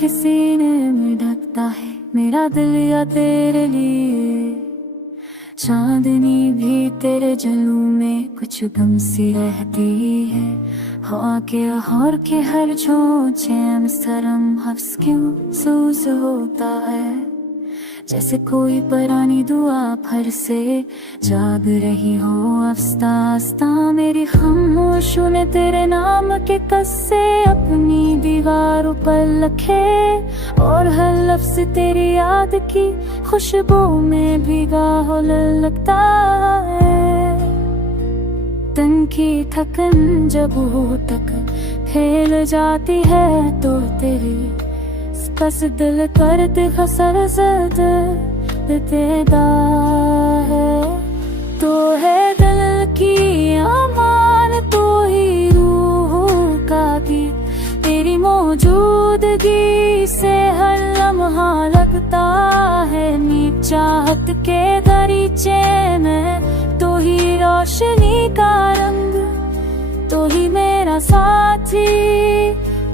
के सीने में ढकता है मेरा दिल या तेरे लिए। चांदनी भी तेरे जलू में कुछ गम सी रहती है। हवा के और के हर झोंके में शर्म हफ्स क्यों सूस होता है। जैसे कोई पुरानी दुआ फिर से जाग रही हो आस्ता आस्ता। मेरी खामोशियों ने तेरे नाम के कस्से अपनी दीवारों पर लिखे, और हर लफ्ज तेरी याद की खुशबू में भीगा हो लगता है। तन की थकन जब वो तक फैल जाती है तो तेरे बस दिल करद खसर जद देता है। तो है दिल की अमान, तो ही रूह का गीत। तेरी मौजूदगी से हर लम्हा लगता है नींद चाहत के दरीचे में। तो ही रोशनी का रंग, तो ही मेरा साथी,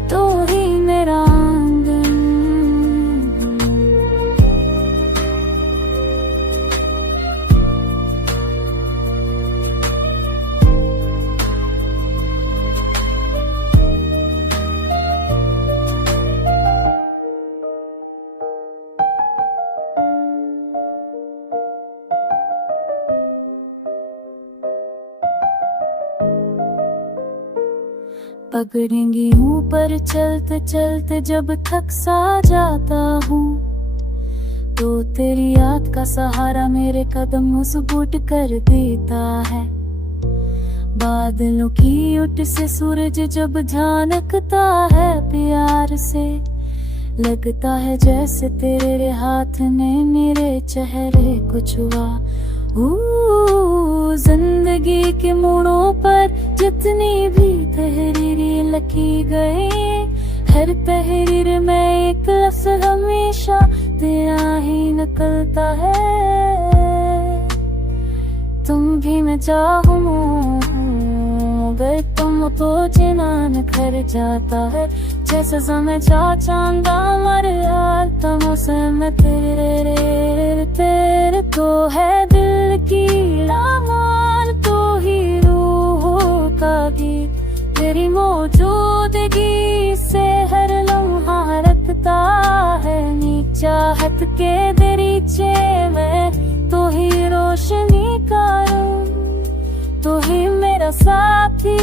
तो ही मेरा पकड़ेंगी ऊपर चलते चलते जब थक सा जाता हूँ, तो तेरी याद का सहारा मेरे कदम मजबूत कर देता है। बादलों की उठ से सूरज जब झांकता है प्यार से, लगता है जैसे तेरे हाथ ने मेरे चेहरे को छुआ। जिंदगी के मोड़ों पर जितनी भी तहरीरें लिखी गई, हर तहरीर में एक लफ्ज़ हमेशा तेरा ही निकलता है। तुम भी मैं चाहूँ अगर तुम तो जिनान कर जाता है। जैसे समय चांदा मर यार तमो से मैं तेरे तो है दिल की लामान, तो ही रूह का गीत। तेरी मौजूदगी से हर लम्हा रखता है नींद चाहत के दरीचे में। तो ही रोशनी का रंग, तो ही मेरा साथी,